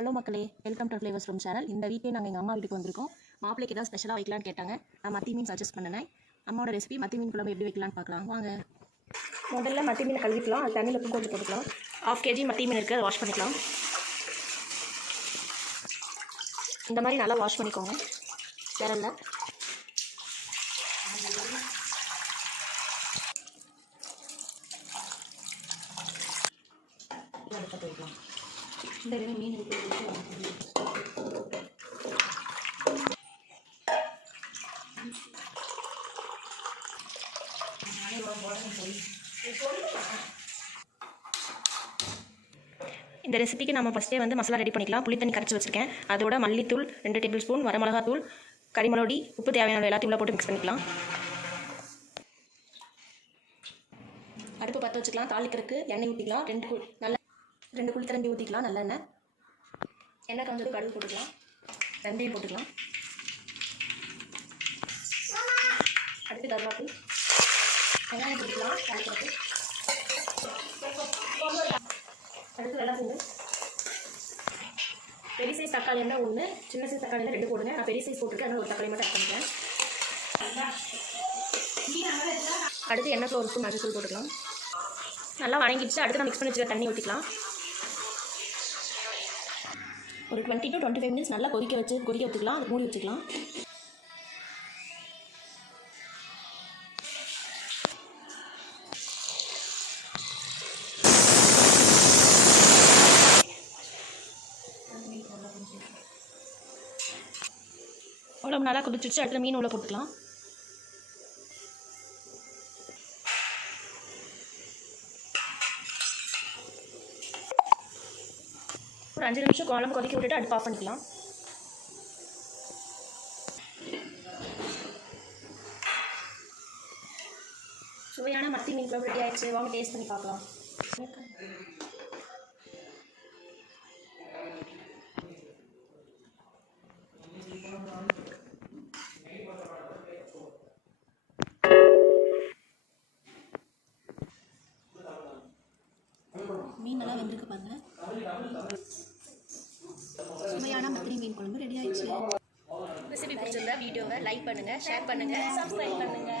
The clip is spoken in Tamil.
ஹலோ மக்களே welcome to flavours room channel இந்த வீக்கே நாங்கள் எங்கள் அம்மா வீட்டுக்கு வந்திருக்கோம். மாப்பிளைக்கு ஏதாவது ஸ்பெஷலாக வைக்கலான்னு கேட்டாங்க. நான் மத்தி மீன் சஜஸ்ட் பண்ணினேன். அம்மாவோட ரெசிபி மத்தி மீன் குழம்பு எப்படி வைக்கலான்னு பார்க்கலாம். வாங்க. முதல்ல மத்தி மீனை கழுவிக்கலாம். அது தண்ணியில் உப்பு கொஞ்சம் போட்டுக்கலாம். ஆஃப் கேஜி மத்தி மீன் இருக்குது அதை வாஷ் பண்ணிக்கலாம். இந்த மாதிரி நல்லா வாஷ் பண்ணிக்கோங்க. வேற இல்லை இந்த மீன் இந்த ரெசிபிக்கு நம்ம ஃபஸ்ட்டே வந்து மசாலா ரெடி பண்ணிக்கலாம். புளி தண்ணி கரைச்சி வச்சுருக்கேன். அதோட மல்லித்தூள் ரெண்டு டேபிள் ஸ்பூன் வரமிளகாத்தூள் கறிமிளகுடி உப்பு தேவையான எல்லாத்தையும் உள்ள போட்டு மிக்ஸ் பண்ணிக்கலாம். அடுப்பு பற்ற வச்சுக்கலாம். தாளிக்கிறதுக்கு எண்ணெய் ஊற்றிக்கலாம் ரெண்டு நல்லா நல்ல ரெண்டு குள் திரண்டி ஊற்றிக்கலாம் நல்லெண்ணெய் எண்ணெய். கொஞ்சம் கடுகு போட்டுக்கலாம். வெந்தயம் போட்டுக்கலாம். அடுத்து கருவாப்பு வெங்காயம் போட்டுக்கலாம் தாளிக்கிறதுக்கு அடுத்து வெள்ளை பூண்டு பெரிய சைஸ் தக்காளி இருந்தால் ஒன்று சின்ன சைஸ் தக்காளி இருந்தால் ரெண்டு போடுங்க. நான் பெரிய சைஸ் போட்டுருக்கேன் அதனால் ஒரு தக்காளி மட்டும் ஆட் பண்ணிக்கிறேன் அடுத்து எண்ணெய் ஒரு ஸ்பூன் மஞ்சள் போட்டுக்கலாம். நல்லா வணங்கிடுச்சு அடுத்து நான் மிக்ஸ் பண்ணி வச்சுக்க தண்ணி ஊற்றிக்கலாம் ஒரு twenty to twenty five minutes நல்லா கொதிக்க வச்சு கொதிக்க வச்சுக்கலாம். அது மூடி வச்சுக்கலாம். உடம்பு நல்லா கொதிச்சிருச்சு. அடுத்த மீன் உள்ள போட்டுக்கலாம். ஒரு அஞ்சு நிமிஷம் குழம்பு கொதிக்க விட்டுட்டு அடுப்பு ஆஃப் பண்ணிக்கலாம். சுவையான மத்தி மீன் குழம்பு ரெடி ஆயிடுச்சு. வாங்க டேஸ்ட் பண்ணி பார்க்கலாம். மீன் நல்லா வந்திருக்கு பாருங்க. மீன் குழம்பு ரெடி ஆயிடுச்சு. ரெசிபி பிடிச்சிருந்தா வீடியோவை லைக் பண்ணுங்க ஷேர் பண்ணுங்க சப்ஸ்கிரைப் பண்ணுங்க.